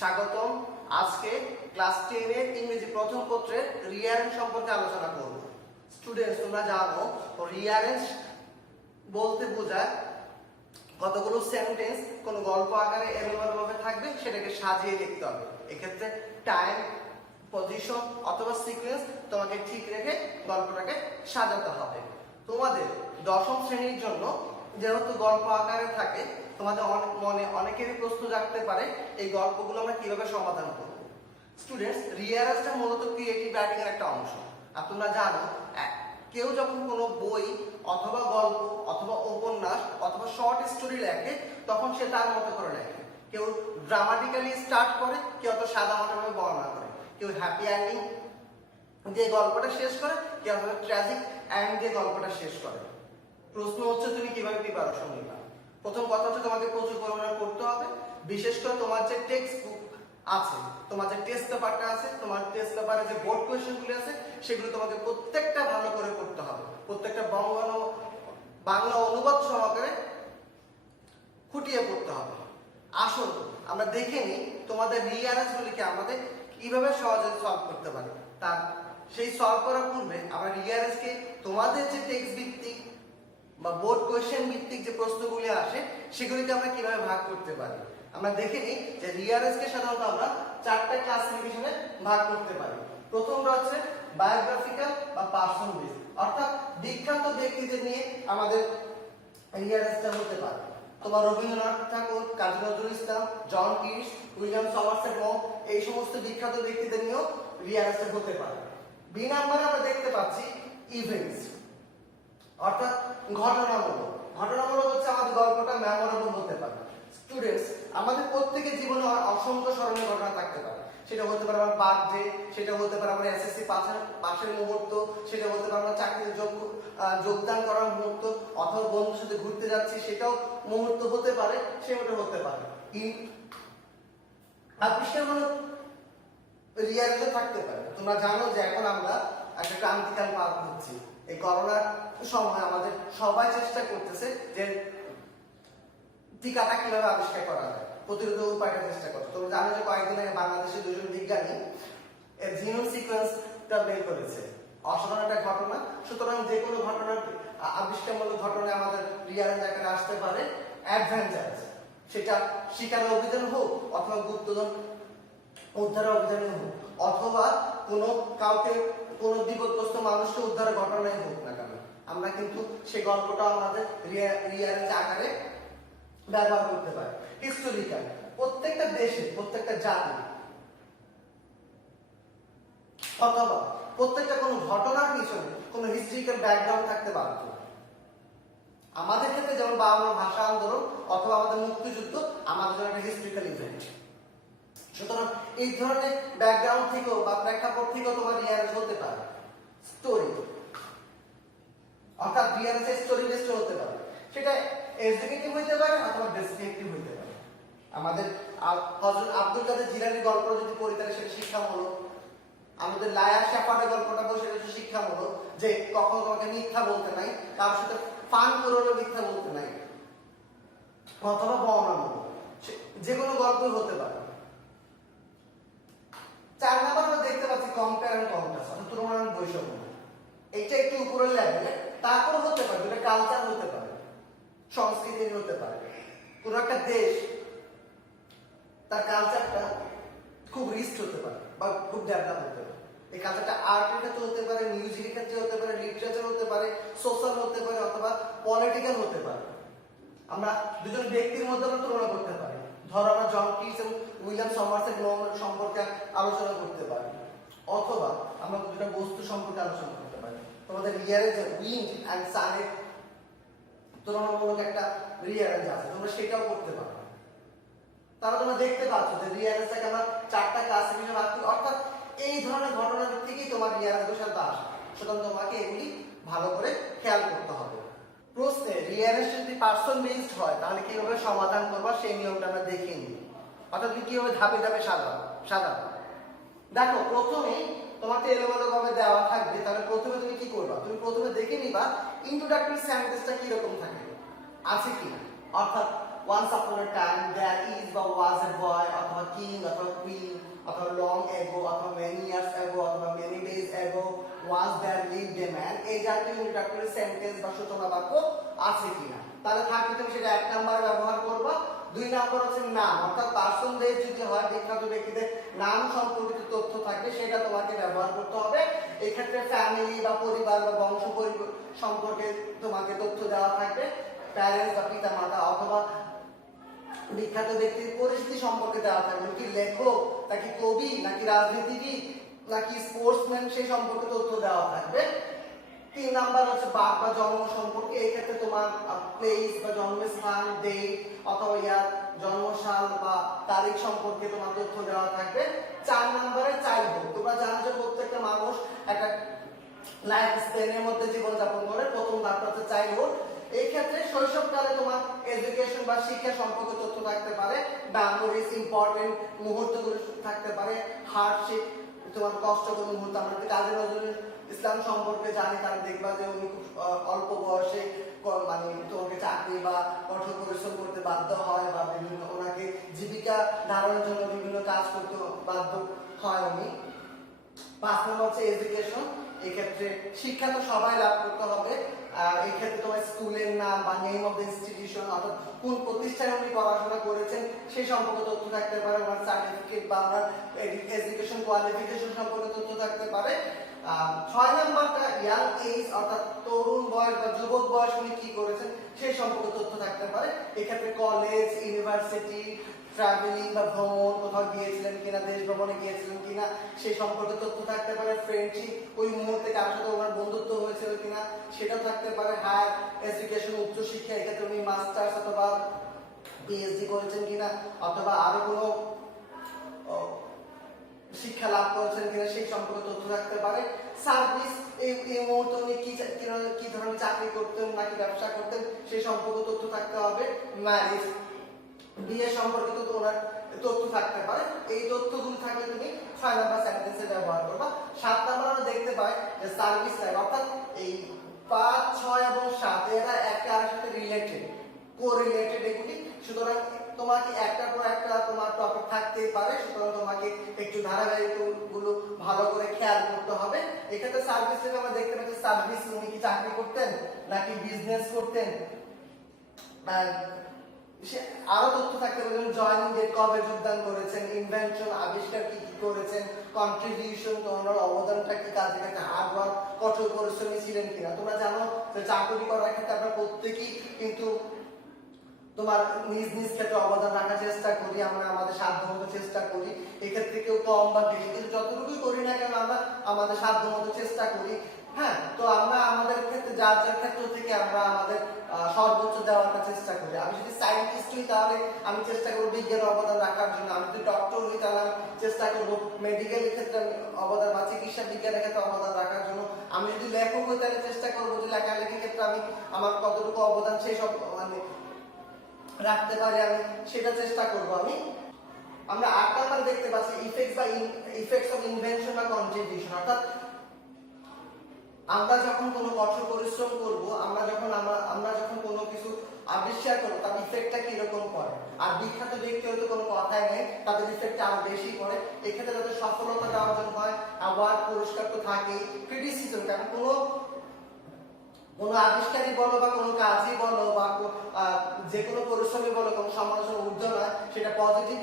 স্বাগতম। আজকে ক্লাস 10 এর ইংরেজি প্রথম পত্রের রিঅ্যারেঞ্জ সম্পর্কে আলোচনা করব। স্টুডেন্টস, তোমরা জানো রিঅ্যারেঞ্জ বলতে বোঝায় কতগুলো সেন্টেন্স কোন গল্প আকারে এলোমেলোভাবে থাকবে, সেটাকে সাজিয়ে লিখতে হবে। এক্ষেত্রে টাইম, পজিশন অথবা সিকোয়েন্স তোমাকে ঠিক রেখে গল্পটাকে সাজাতে হবে। তোমাদের দশম শ্রেণীর জন্য যেহেতু গল্প আকারে থাকে, তোমাদের মনে অনেকেরই প্রশ্ন জাগতে পারে এই গল্পগুলো আমরা কিভাবে সমাধান করব। স্টুডেন্টস, রিঅ্যারেঞ্জটা মূলত ক্রিয়েটিভ রাইটিং এর একটা অংশ। আর তোমরা জানো কেউ যখন কোনো বই অথবা গল্প অথবা উপন্যাস অথবা শর্ট স্টোরি লেখে, তখন সে তার মতো করে লেখে। কেউ ড্রামাটিক্যালি স্টার্ট করে, কেউ তো সাদামাটাভাবে বর্ণনা করে, কেউ হ্যাপি এন্ডিং দিয়ে গল্পটা শেষ করে, কেউ ট্র্যাজিক এন্ড দিয়ে গল্পটা শেষ করে। প্রশ্ন হচ্ছে তুমি কিভাবে প্রিপারেশন নিবা। প্রথম কথা হচ্ছে তোমাকে প্রচুর পরিমাণে পড়তে হবে। বিশেষ করে তোমার যে টেক্সট বুক আছে, তোমার যে টেস্ট পেপারটা আছে, তোমার টেস্ট পেপারে যে বোর্ড কোয়েশ্চেনগুলো আছে, সেগুলো তোমাকে প্রত্যেকটা ভালো করে পড়তে হবে। প্রত্যেকটা বাংলা অনুবাদ সহকারে খুঁটিয়ে পড়তে হবে। আসুন আমরা দেখে নিই তোমাদের রিঅ্যারেঞ্জগুলিকে আমাদের কিভাবে সহজে সলভ করতে পারি। তার সেই সলভ করার পূর্বে আমরা রিঅ্যারেঞ্জকে তোমাদের যে টেক্সট ভিত্তিক বা বোর্ড কোয়েশ্চেন ভিত্তিক যে প্রশ্নগুলি আসে, সেগুলিকে আমরা কিভাবে ভাগ করতে পারি। আমরা দেখে নিই যে রিঅ্যারেঞ্জকে সাধারণত আমরা চারটা ক্লাসিফিকেশনে ভাগ করতে পারি। প্রথমটা হচ্ছে বায়োগ্রাফিক্যাল বা পার্সন বেস, অর্থাৎ বিখ্যাত ব্যক্তিদের নিয়ে আমাদের রিঅ্যারেঞ্জটা হতে পারে। তোমার রবীন্দ্রনাথ ঠাকুর, Kazi Nazrul Islam, John Keats, William Somerset মম, এই সমস্ত বিখ্যাত ব্যক্তিদের নিয়েও রিঅ্যারেঞ্জটা হতে পারে। বি নাম্বারে আমরা দেখতে পাচ্ছি ইভেন্টস, অর্থাৎ ঘটনামূলক। ঘটনামূলক হচ্ছে আমাদের গল্পটা মেমোরেবল হতে পারে। স্টুডেন্টস, আমাদের প্রত্যেকের জীবনে অসংখ্য স্মরণীয় ঘটনা থাকতে পারে। সেটা হতে পারে আমার বার্থডে, সেটা হতে পারে আমার এসএসসি পাশের মুহূর্ত, সেটা হতে পারে আমার চাকরিতে যোগদান করার মুহূর্ত, অথবা বন্ধুর সাথে ঘুরতে যাচ্ছি সেটাও মুহূর্ত হতে পারে, সেটা হতে পারে। আবিষ্কারমূলক রিয়ালিটি থাকতে পারে। তোমরা জানো যে এখন আমরা একটা ক্রান্তিকাল পার করছি। এই করোনার সময় আমাদের সবাই চেষ্টা করতেছে যে টিকাটা কিভাবে আবিষ্কার করা যায়, প্রতিরোধ উপায়টা চেষ্টা করছে। তোমরা জানো যে কয়েকদিন আগে বাংলাদেশের দুজন বিজ্ঞানী এর জিনোম সিকোয়েন্সটা বের করেছে। অসাধারণ একটা ঘটনা। সুতরাং যে কোনো ঘটনার আবিষ্কারমূলক ঘটনা আমাদের রিয়ারেঞ্জ আকারে আসতে পারে। অ্যাডভেঞ্চার, সেটা শিকারের অভিযান হোক অথবা গুপ্তধন উদ্ধারের অভিযানে হোক, অথবা কোনো বিপদগ্রস্ত মানুষকে উদ্ধারের ঘটনাই হোক না কেন, আমরা কিন্তু সেই গল্পটা আমাদের রিঅ্যারেঞ্জ আকারে ব্যবহার করতে পারি। হিস্টোরিক্যাল, প্রত্যেকটা দেশে প্রত্যেকটা জাতি অথবা প্রত্যেকটা কোনো ঘটনার পিছনে কোনো হিস্ট্রিক্যাল ব্যাকগ্রাউন্ড থাকতে বাধ্য। আমাদের ক্ষেত্রে যেমন বাংলা ভাষা আন্দোলন অথবা আমাদের মুক্তিযুদ্ধ আমাদের জন্য একটা হিস্ট্রিক্যাল ইভেন্ট। সুতরাং এই ধরনের ব্যাকগ্রাউন্ড থেকেও বা প্রেক্ষাপট থেকেও তোমার রিঅ্যারেঞ্জ হতে পারে। স্টোরি, অর্থাৎ রিঅ্যারেঞ্জ স্টোরি বেসড হতে পারে। সেটা এক্সিকিউটিভ হইতে পারে অথবা ডেসক্রিপটিভ হইতে পারে। আমাদের হযরত আব্দুল কাদের জিলানীর গল্প যদি পড়ি তাহলে সেটা শিক্ষামূলক। আমাদের লায়া শেফার্ডের গল্পটা বলছে সেটা হচ্ছে শিক্ষামূলক, যে কখনো তোমাকে মিথ্যা বলতে নাই, কারোর সাথে ফান করে মিথ্যা বলতে নাই, অথবা বর্ণনামূলক। যে কোনো গল্পই হতে পারে। 4 নাম্বার আমরা দেখতে পাচ্ছি কম্পেয়ার এন্ড কন্ট্রাস্ট, অর্থাৎ তুলনা এবং বৈষম্য। এটা একটু উপরের লেভেলে। তারপর হতে পারে যেটা কালচার হতে পারে, সংস্কৃতি হতে পারে। কোন একটা দেশ তার কালচারটা খুব রিস্ট হতে পারে বা খুব ডেভেলপ হতে পারে। এই কালচারটা আর্টের ক্ষেত্রে হতে পারে, মিউজিকের ক্ষেত্রে হতে পারে, লিটারেচার হতে পারে, সোশ্যাল হতে পারে, অথবা পলিটিক্যাল হতে পারে। আমরা দুজন ব্যক্তির মধ্যে তুলনা করতে পারি। ধরো আমরা জন কিটস এবং উইলিয়াম সমারসেট মম সম্পর্কে আলোচনা করতে পারি, অথবা আমরা দুটো বস্তু সম্পর্কে আলোচনা করতে পারি। তোমাদের রিঅ্যারেঞ্জ উইন্ড এন্ড সানের তুলনামূলক একটা রিঅ্যারেঞ্জ আছে, তোমরা সেটাও করতে পারো। তাহলে তোমরা দেখতে পাচ্ছ যে রিঅ্যারেঞ্জটাকে আমরা 4টা ক্লাসিফিকেশন রাখছি, অর্থাৎ এই ধরনের ঘটনার থেকেই তোমার রিঅ্যারেঞ্জের সাথে আসে। সুতরাং তোমাকে এগুলি ভালো করে খেয়াল করতে হবে। প্রশ্নে রিঅ্যারেঞ্জ যদি পার্সন বেসড হয় তাহলে কিভাবে সমাধান করবা সেই নিয়মটা আমরা দেখে নিই। অর্থাৎ তুমি কিভাবে ধাপে ধাপে সাজাবো। দেখো, প্রথমেই তোমাকে এলোমেলো ভাবে দেওয়া থাকবে। তাহলে প্রথমে তুমি কি করবা, তুমি প্রথমে দেখে নিবা ইন্ট্রোডাক্টরি সেন্টেন্সটা কি রকম থাকে, আছে কি। অর্থাৎ once upon a time there is বা was a boy অথবা king অথবা queen অথবা long ago অথবা many years ago অথবা many days ago was there lived a man, এই জাতীয় ইন্ট্রোডাক্টরি সেন্টেন্স বা সূচনা বাক্য আছে কিনা। তাহলে থাকলে তুমি সেটা 1 নম্বরে ব্যবহার করবা। 2 নম্বর হচ্ছে নাম, অর্থাৎ পার্সন বেস যদি হয়, বিখ্যাত ব্যক্তিদের নাম সম্পর্কিত তথ্য থাকে সেটা তোমাকে ব্যবহার করতে হবে। এই ক্ষেত্রে ফ্যামিলি বা পরিবার বা বংশ সম্পর্কে তোমাকে তথ্য দেওয়া থাকবে, প্যারেন্টস বা পিতা মাতা, অথবা বিখ্যাত ব্যক্তির পরিস্থিতি সম্পর্কে দেওয়া থাকবে, কি লেখক নাকি কবি নাকি রাজনীতিবিদ নাকি স্পোর্টসম্যান সেই সম্পর্কে তথ্য দেওয়া থাকবে। 3 নাম্বার হচ্ছে বাক বা জন্ম সম্পর্কে, এই ক্ষেত্রে তোমার প্লেস বা জন্মস্থান, ডেট অথবা ইয়ার, জন্মসাল বা তারিখ সম্পর্কে তোমার তথ্য দেওয়া থাকবে। 4 নম্বরে চাইল্ডহুড, তোমরা জানো যে প্রত্যেকটা মানুষ একটা লাইফ স্পেনের মধ্যে জীবনযাপন করে, প্রথম ধাপটা হচ্ছে চাইল্ডহুড। এই ক্ষেত্রে শৈশবকালে তোমার এডুকেশন বা শিক্ষা সম্পর্কে তথ্য থাকতে পারে, মেমোরিজ ইম্পর্টেন্ট মুহূর্তগুলো থাকতে পারে, হার্ডশিপ তোমার কষ্টকর মুহূর্ত। আমরা কাজী নজরুল ইসলাম সম্পর্কে জানি, তারা দেখবা যে উনি খুব অল্প বয়সে মানে তোমাকে চাকরি বা কঠোর পরিশ্রম করতে বাধ্য হয় বা বিভিন্ন ওনাকে জীবিকা ধারণের জন্য বিভিন্ন কাজ করতে বাধ্য হয় উনি। 5 নম্বর হচ্ছে এডুকেশন, এই ক্ষেত্রে শিক্ষা তো সবাই লাভ করতে হবে। এই ক্ষেত্রে তোমার স্কুলের নাম বা নেম অফ দ্য ইনস্টিটিউশন, অর্থাৎ কোন প্রতিষ্ঠানে উনি পড়াশোনা করেছেন সেই সম্পর্কে তথ্য থাকতে পারে, ওনার সার্টিফিকেট বা ওনার এডুকেশন কোয়ালিফিকেশন সম্পর্কে তথ্য থাকতে পারে। 6 নাম্বারটা ইয়াং এজ, অর্থাৎ তরুণ বয়স বা যুবক বয়স উনি কি করেছেন সেই সম্পর্কে তথ্য থাকতে পারে। এক্ষেত্রে কলেজ, ইউনিভার্সিটি, ট্রাভেলিং বা ভ্রমণ, কোথাও গিয়েছিলেন কিনা, দেশ ভ্রমণে গিয়েছিলেন কিনা সেই সম্পর্কে তথ্য থাকতে পারে। ফ্রেন্ডশিপ, ওই মুহূর্তে কার সাথে ওনার বন্ধুত্ব হয়েছিল কিনা সেটাও থাকতে পারে। হায়ার এডুকেশন, উচ্চ শিক্ষা, এক্ষেত্রে উনি মাস্টার্স অথবা পিএইচডি করেছেন কিনা অথবা আরো কোনো শিক্ষা লাভ করেছেন কিনা সেই সম্পর্কে তথ্য থাকতে পারে। সার্ভিস, এই মুহূর্তে উনি কি ধরনের চাকরি করতেন নাকি ব্যবসা করতেন সেই সম্পর্কে তথ্য থাকতে হবে। ম্যারেজ, বিয়ে সম্পর্কিত ওনার তথ্য থাকতে পারে। এই তথ্যগুলো থাকলে তুমি 6 নাম্বার সেন্টেন্সে ব্যবহার করবা। 7 নাম্বার আমরা দেখতে পাই যে সার্ভিস লাইন, অর্থাৎ এই 5, 6 এবং 7 এরা একে আরেকটার সাথে রিলেটেড, কোরিলেটেড এগুলি। সুতরাং তোমাকে একটার পর একটা তোমার টপিক থাকতেই পারে, সুতরাং তোমাকে একটু ধারাবাহিক গুলো ভালো করে খেয়াল করতে হবে। এক্ষেত্রে সার্ভিস থেকে আমরা দেখতে পাচ্ছি সার্ভিস উনি কি চাকরি করতেন নাকি বিজনেস করতেন। আরো তথ্য থাকতে পারে, যেমন জয়েনিং ডেট, কবে যোগদান করেছেন, ইনভেনশন আবিষ্কার কি কি করেছেন, কন্ট্রিবিউশন তোমার অবদানটা কি, কাজে একটা হার্ড ওয়ার্ক কঠোর পরিশ্রমী ছিলেন কিনা। তোমরা জানো যে চাকরি করার ক্ষেত্রে আমরা প্রত্যেকেই কিন্তু তোমার নিজ নিজ ক্ষেত্রে অবদান রাখার চেষ্টা করি, আমরা আমাদের সাধ্যমতো চেষ্টা করি। এক্ষেত্রে কেউ কম বা বেশি, কিন্তু যতটুকুই করি না কেন আমরা আমাদের সাধ্যমতো চেষ্টা করি। হ্যাঁ, তো আমরা আমাদের ক্ষেত্রে যার যার ক্ষেত্র থেকে আমরা আমাদের সর্বোচ্চ দেওয়ার চেষ্টা করি। আমি যদি সায়েন্টিস্ট হই তাহলে আমি চেষ্টা করবো বিজ্ঞানের অবদান রাখার জন্য, আমি যদি ডক্টর হই তাহলে আমি চেষ্টা করবো মেডিকেল ক্ষেত্রে অবদান বা চিকিৎসা বিজ্ঞানের ক্ষেত্রে অবদান রাখার জন্য, আমি যদি লেখক হই তাহলে চেষ্টা করবো যে লেখালেখির ক্ষেত্রে আমি আমার কতটুকু অবদান সেই সব মানে রাখতে পারি আমি সেটা চেষ্টা করব আমি। আমরা 8 নাম্বার দেখতে পাচ্ছি ইফেক্টস অফ ইনভেনশন বা কন্ট্রিবিউশন, অর্থাৎ আমরা যখন কোনো কঠোর পরিশ্রম করব, আমরা যখন কোনো কিছু আবিষ্কার করব তার ইফেক্টটা কি রকম পড়ে। আর বিখ্যাত ব্যক্তি হয়তো কোনো কথাই নেই, তাদের ইফেক্টটা আরো বেশি পড়ে। এক্ষেত্রে যাতে সফলতা অর্জন হয়, অ্যাওয়ার্ড পুরস্কার তো থাকেই। ক্রিটিসিজম, কারণ কোনো আবিষ্কারই বলো বা কোনো কাজই বলো বা যে কোনো পরিশ্রমই বলো, কোনো সমালোচনা ঊর্ধ্ব নয়, সেটা পজিটিভ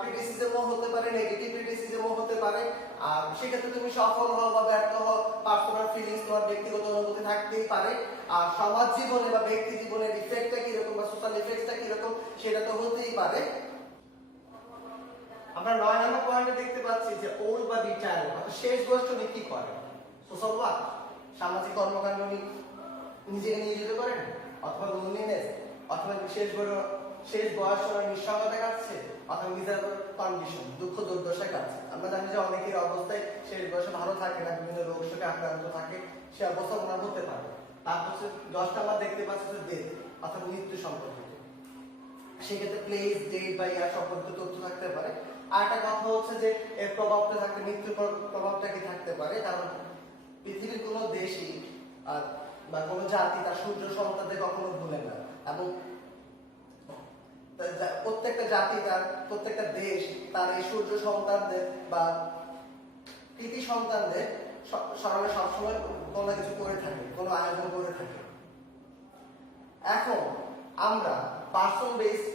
ক্রিটিসিজমও হতে পারে, নেগেটিভ ক্রিটিসিজমও হতে পারে। আর সেক্ষেত্রে তুমি সফল হও বা ব্যর্থ হও, পার্সোনাল ফিলিংস তোমার ব্যক্তিগত অনুভূতি থাকতেই পারে। আর সমাজ জীবনে বা ব্যক্তি জীবনের ইফেক্টটা কিরকম বা সোশ্যাল ইফেক্টটা কিরকম সেটা তো হতেই পারে। আমরা 9 নম্বর পয়েন্টে দেখতে পাচ্ছি যে ওল্ড বা রিটায়ার্ড, অর্থাৎ শেষ বয়স উনি কি করে। সোশ্যাল ওয়ার্ক, সামাজিক কর্মকাণ্ড উনি নিজেকে নিয়োজিত করেন, অথবা লোনলিনেস, অথবা শেষ বয়স নিঃসঙ্গতা কাটছে, অথবা মিজারেবল কন্ডিশন, দুঃখ দুর্দশা কাটছে। আমরা জানি যে অনেকের অবস্থায় শেষ বয়সে ভালো থাকে না, বিভিন্ন রোগ শোকে আক্রান্ত থাকে, সে অবস্থা ওনার হতে পারে। তারপর হচ্ছে 10 নাম্বার দেখতে পাচ্ছি যে ডেথ, অর্থাৎ মৃত্যু সম্পর্কিত। সেক্ষেত্রে প্লেস, ডেট বা ইয়ার সম্পর্কিত তথ্য থাকতে পারে। আর একটা কথা হচ্ছে যে এর প্রভাবটা থাকতে, মৃত্যুর প্রভাবটা কি থাকতে পারে, কারণ পৃথিবীর কোনো দেশই বা কোনো জাতি তার সূর্য সন্তানদের কখনো ভুলে না, এবং প্রত্যেকটা জাতি তার প্রত্যেকটা দেশ তার এই সূর্য সন্তানদের বা কৃতি সন্তানদের স্মরণে সবসময় কোনো না কিছু করে থাকে, কোনো আয়োজন করে থাকে। এখন আমরা পার্সন বেসড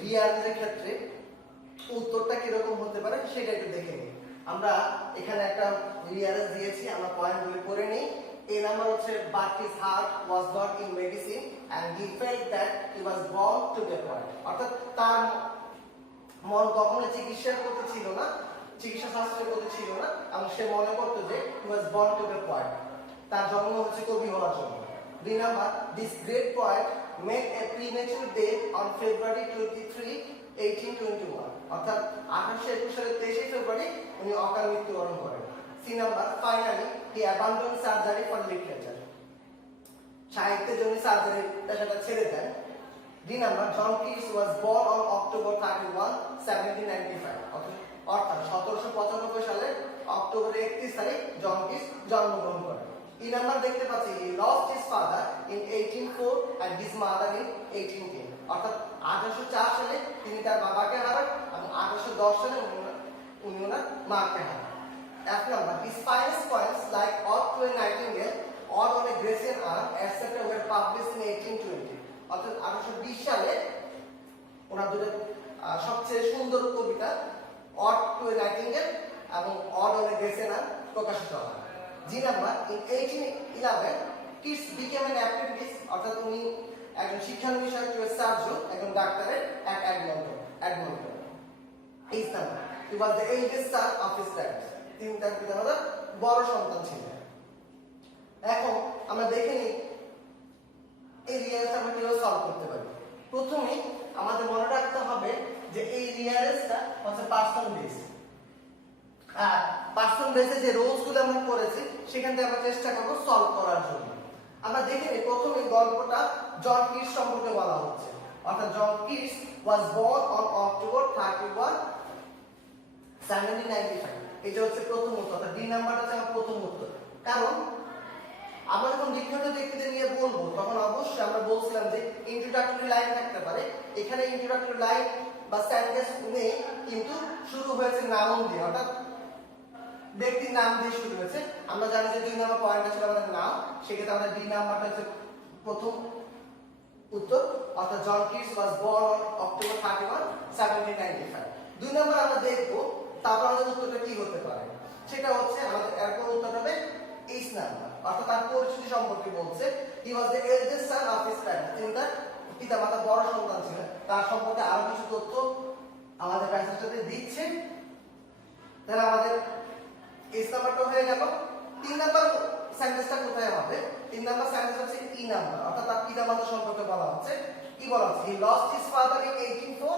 রিয়ারেঞ্জের ক্ষেত্রে উত্তরটা কিরকম হতে পারে সেটা একটু দেখে নিই। আমরা এখানে একটা রিয়ারেঞ্জ দিয়েছি, আমরা পয়েন্টগুলি করে নিই। A number হচ্ছে but his heart was not in medicine and he felt that he was born to be a poet। অর্থাৎ তার মন কখনো চিকিৎসার প্রতি ছিল না, চিকিৎসা শাস্ত্রের প্রতি ছিল না, এবং সে মনে করতো যে he was born to be a poet, তার জন্ম হচ্ছে কবি হওয়ার জন্য। দুই number, this great poet made a premature death on February 23, 1821। অর্থাৎ 1821 সালের 23 ফেব্রুয়ারি উনি অকাল মৃত্যুবরণ করেন। C number, finally he abandoned surgery for literature। সাহিত্যের জন্য সার্জারি পেশাটা ছেড়ে দেন। D number, John Keats was born on October 31, 1795। অর্থাৎ 1795 সালের অক্টোবর 31 তারিখ জন কিটস জন্মগ্রহণ করেন। ই নাম্বার দেখতে পাচ্ছি he lost his father in 1804 and his mother in 1810। অর্থাৎ 1804 সালে তিনি তার বাবাকে হারান এবং 1810 সালে উনি ওনার মাকে হারান। F number, his finest poems like Ode to a Nightingale, Ode on a Grecian Urn, etc. were published in 1820। অর্থাৎ 1820 সালে ওনার দুটো সবচেয়ে সুন্দর কবিতা Ode to a Nightingale এবং Ode on a Grecian Urn প্রকাশিত হয়। G number, in 1811 Keats became an apprentice। অর্থাৎ উনি একজন শিক্ষানবিশারদ সার্জন, একজন ডাক্তারের এক advocate. H number, he was the eldest son of his parents। তিনি তার পিতামাতার বড় সন্তান ছিলেন। এখন আমরা দেখে নিই এই রিয়ারেঞ্জটা আমরা কিভাবে সলভ করতে পারি। প্রথমে আমাদের মনে রাখতে হবে যে এই রিয়ারেঞ্জটা হচ্ছে পার্সন বেস, আর পার্সন বেসে যে রুলসগুলো আমরা করেছি সেখান থেকে আমরা চেষ্টা করব সলভ করার জন্য। আমরা দেখে নিই প্রথমে গল্পটা জন কিটস সম্পর্কে বলা হচ্ছে। অর্থাৎ John Keats was born on October 31, 1795। এটা হচ্ছে প্রথম উত্তর, অর্থাৎ ডি নাম্বারটা হচ্ছে আমার প্রথম উত্তর। কারণ আমরা যখন বিখ্যাত ব্যক্তিদের নিয়ে বলবো তখন অবশ্যই আমরা বলছিলাম যে ইন্ট্রোডাক্টরি লাইন থাকতে পারে। এখানে ইন্ট্রোডাক্টরি লাইন বা সেন্টেন্স নেই, কিন্তু শুরু হয়েছে নাউন দিয়ে, অর্থাৎ ব্যক্তির নাম দিয়ে শুরু হয়েছে। আমরা জানি যে 2 নাম্বার পয়েন্টটা ছিল আমাদের নাম, সেক্ষেত্রে আমাদের ডি নাম্বারটা হচ্ছে প্রথম উত্তর। অর্থাৎ John Keats was born on October 31, 1795। 2 number আমরা দেখবো তারপর আমাদের উত্তরটা কি হতে পারে, সেটা হচ্ছে আমাদের এরপর উত্তর হবে এইচ নাম্বার। অর্থাৎ তার পরিচিতি সম্পর্কে বলছে he was the eldest son of his parents। তিনি তার পিতামাতার বড় সন্তান ছিলেন। তার সম্পর্কে আরো কিছু তথ্য আমাদের প্যাসেজটাতে দিচ্ছে। তাহলে আমাদের এইচ নাম্বারটা হয়ে গেল। 3 নাম্বার সেন্টেন্সটা কোথায় হবে? 3 নাম্বার সেন্টেন্স হচ্ছে ই নাম্বার, অর্থাৎ তার পিতামাতা সম্পর্কে বলা হচ্ছে। কি বলা হচ্ছে? he lost his father in 1804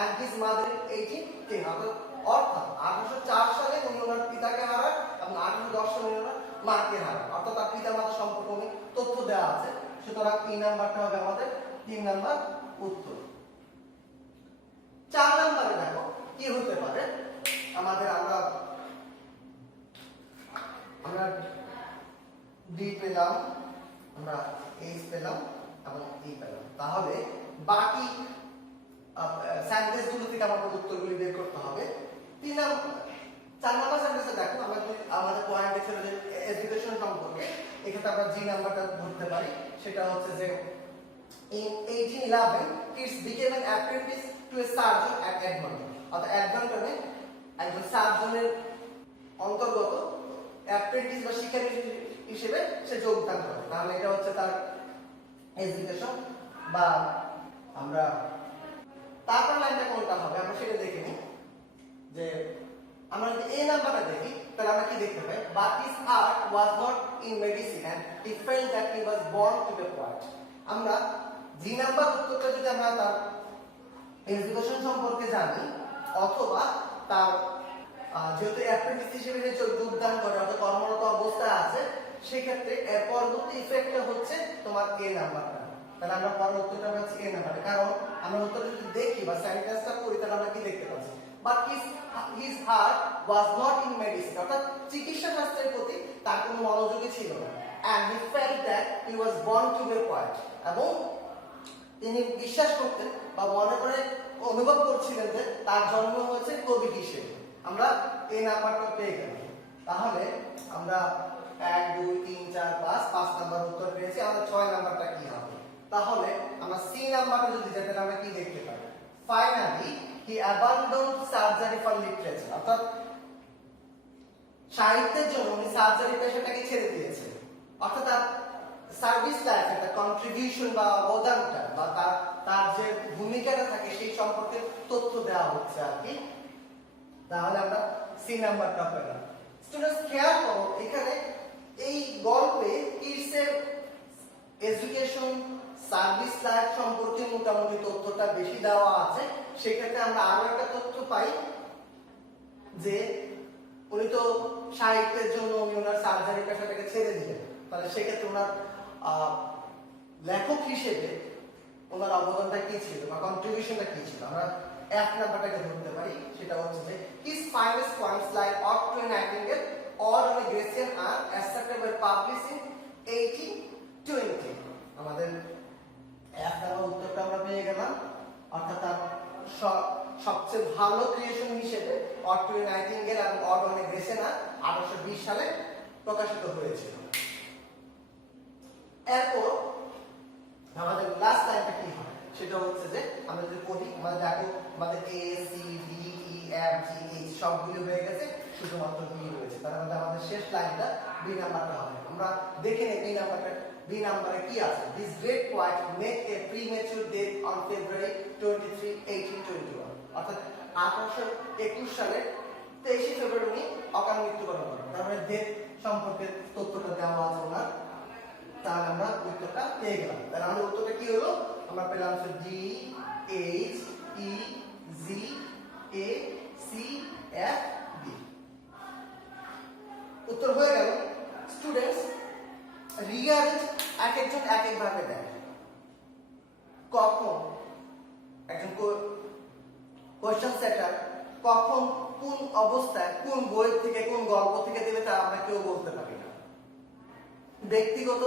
and his mother in 1810। অর্থাৎ 1804 সালে উনি ওনার পিতাকে হারান এবং 1810 সালে উনি ওনার মাকে হারান। অর্থাৎ তার পিতামাতা সম্পর্কে উনি তথ্য দেওয়া আছে। সুতরাং এই নাম্বারটা হবে আমাদের 3 নাম্বার উত্তর। 4 নাম্বারে দেখো কি হতে পারে আমাদের। আমরা ডি পেলাম, আমরা এইচ পেলাম এবং ই পেলাম। তাহলে বাকি সেন্টেন্সগুলো থেকে আমাদের উত্তরগুলি বের করতে হবে। 4 নাম্বার সেন্টেন্সে দেখো আমাদের পয়েন্ট ছিল যে এডুকেশন সম্পর্কে। এক্ষেত্রে আমরা জি নাম্বারটা ধরতে পারি। সেটা হচ্ছে যে in 1811 Keats became an apprentice to a surgeon at Edmonton। অর্থাৎ এডমন্টনে একজন সার্জনের অন্তর্গত অ্যাপ্রেন্টিস বা শিক্ষার্থী হিসেবে সে যোগদান করে। তাহলে এটা হচ্ছে তার এডুকেশন। বা আমরা তারপর লাইনটা কোনটা হবে আমরা সেটা দেখে নিই। যে আমরা যদি এই নাম্বারটা দেখি তাহলে আমরা কি দেখতে পাই? but his heart was not in medicine and he felt that he was born to be a poet। আমরা জি নাম্বার উত্তরটা যদি আমরা তার এডুকেশন সম্পর্কে জানি, অথবা তার যেহেতু অ্যাপ্রেন্টিস হিসেবে যোগদান করে অর্থাৎ কর্মরত অবস্থায় আছে, সেক্ষেত্রে এর পরবর্তী ইফেক্টটা হচ্ছে তোমার এ নাম্বারটা। তাহলে আমরা পরের উত্তরটা পাচ্ছি এ নাম্বারটা। কারণ আমরা উত্তরটা যদি দেখি বা সেন্টেন্সটা করি তাহলে আমরা কি দেখতে পাচ্ছি? but his heart was not in medicine। অর্থাৎ চিকিৎসা শাস্ত্রের প্রতি তার কোনো মনোযোগই ছিল না। and he felt that he was born to be a poet। এবং তিনি বিশ্বাস করতেন বা মনে করে অনুভব করছিলেন যে তার জন্ম হয়েছে কবি হিসেবে। আমরা এই নাম্বারটা পেয়ে গেলাম। তাহলে আমরা 1 2 3 4 5 নাম্বার উত্তর পেয়েছি। আমাদের 6 নাম্বারটা কি হবে? তাহলে আমরা সি নাম্বারটা যদি যেতে আমরা কি দেখতে পাই? Finally he abandoned surgery for literature, অর্থাৎ সাহিত্যের জন্য উনি সার্জারি পেশাটাকে ছেড়ে দিয়েছেন। অর্থাৎ তার সার্ভিস লাইফে তার কন্ট্রিবিউশন বা অবদানটা বা তার যে ভূমিকাটা থাকে সেই সম্পর্কে তথ্য দেওয়া হচ্ছে আর কি। তাহলে আমরা সি নাম্বারটা পেলাম। স্টুডেন্টস খেয়াল করো, এখানে এই গল্পে কিডসের এডুকেশন সার্ভিস লাইফ সম্পর্কে মোটামুটি তথ্যটা বেশি দেওয়া আছে। সেক্ষেত্রে আমরা আরো একটা তথ্য পাই যে উনি তো সাহিত্যের জন্য উনি ওনার সার্জারি পেশাটাকে ছেড়ে দিলেন। তাহলে সেক্ষেত্রে ওনার লেখক হিসেবে ওনার অবদানটা কি ছিল বা কন্ট্রিবিউশনটা কি ছিল? আমরা এক নাম্বারটাকে ধরতে পারি, সেটা হচ্ছে যে his finest poems like Ode to a Nightingale or on a Grecian are accepted by published in 1820। আমাদের এক নাম্বার উত্তরটা আমরা পেয়ে গেলাম। অর্থাৎ তার সবচেয়ে ভালো ক্রিয়েশন হিসেবে Ode to a Nightingale এবং Ode on a Grecian are 1820 সালে প্রকাশিত হয়েছিল। এরপর আমাদের লাস্ট লাইনটা কি হয় সেটা হচ্ছে যে আমরা যদি পড়ি, আমাদের দেখো আমাদের A C D E F G H সবগুলো হয়ে গেছে, শুধুমাত্র বি রয়েছে। তার মানে আমাদের শেষ লাইনটা বি নাম্বারটা হবে। আমরা দেখে নেই বি নাম্বারে কি আছে। This great poet made a premature death on February 23 1821, অর্থাৎ 1821 সালে 23 ফেব্রুয়ারি উনি অকাল মৃত্যুবরণ করেন। তার মানে ডেথ সম্পর্কে তথ্যটা দেওয়া আছে ওনার। তাহলে আমরা উত্তরটা পেয়ে গেলাম। তাহলে আমাদের উত্তরটা কি হলো? আমরা পেলাম D H E G A C F B. উত্তর হয়ে গেল। স্টুডেন্টস রিয়ারেঞ্জ এক একজন এক এক ভাবে দেয়। কখন একজন কোশ্চেন সেটার কখন কোন অবস্থায় কোন বই থেকে কোন গল্প থেকে দেবে তা আমরা কেউ বলতে পারি না। ব্যক্তিগত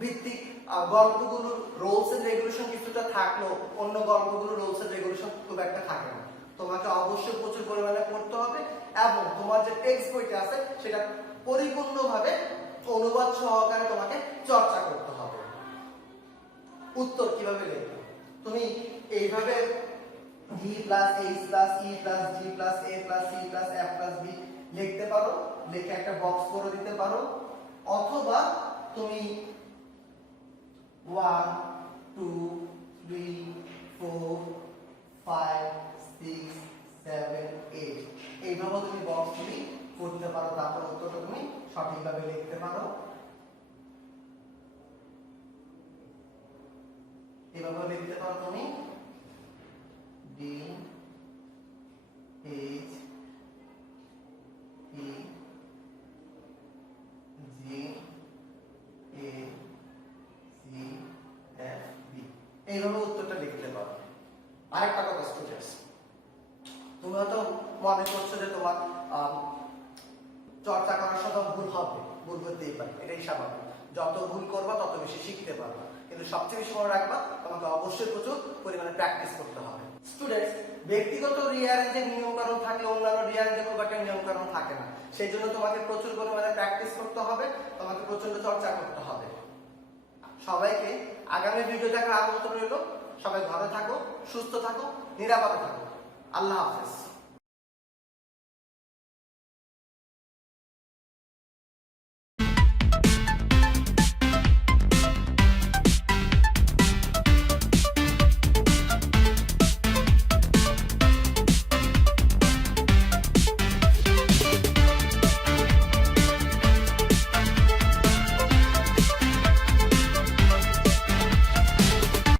ভিত্তিক গল্পগুলোর রুলস এন্ড রেগুলেশন কিছুটা থাকলেও অন্য গল্পগুলোর রুলস এন্ড রেগুলেশন খুব একটা থাকে না। তোমাকে অবশ্যই প্রচুর পরিমাণে পড়তে হবে এবং তোমার যে টেক্সট বইটা আছে সেটা পরিপূর্ণভাবে অনুবাদ সহকারে তোমাকে চর্চা করতে হবে। উত্তর কিভাবে লিখবে? তুমি এইভাবে d plus h plus e plus g plus a plus c plus f plus b লিখতে পারো, লিখে একটা বক্স করে দিতে পারো, অথবা তুমি 1 2 3 4 5 6 7 8 এইভাবে তুমি বক্সগুলি করতে পারো। তারপর উত্তরটা তুমি সঠিকভাবে লিখতে পারো। এভাবে লিখতে পারো তুমি D H E G A C F B এইভাবে উত্তরটা লিখতে পারো। আরেকটা কথা স্টুডেন্টস, তুমি হয়তো মনে করছো যে তোমার চর্চা করার সাথে ভুল হবে, ভুল হতেই পারে, এটাই স্বাভাবিক। যত ভুল করবা তত বেশি শিখতে পারবা, কিন্তু সবচেয়ে বেশি মনে রাখবা তোমাকে অবশ্যই প্রচুর পরিমাণে প্র্যাকটিস করতে হবে। স্টুডেন্টস ব্যক্তিগত রিয়ারেঞ্জের নিয়মকানুন থাকলে অন্যান্য রিয়ারেঞ্জের খুব একটা নিয়মকানুন থাকে না। সেই জন্য তোমাকে প্রচুর পরিমাণে প্র্যাকটিস করতে হবে, তোমাকে প্রচন্ড চর্চা করতে হবে। সবাইকে আগামী ভিডিও দেখার আমন্ত্রণ রইল। সবাই ভালো থাকো, সুস্থ থাকো, নিরাপদে থাকো। আল্লাহ হাফেজ।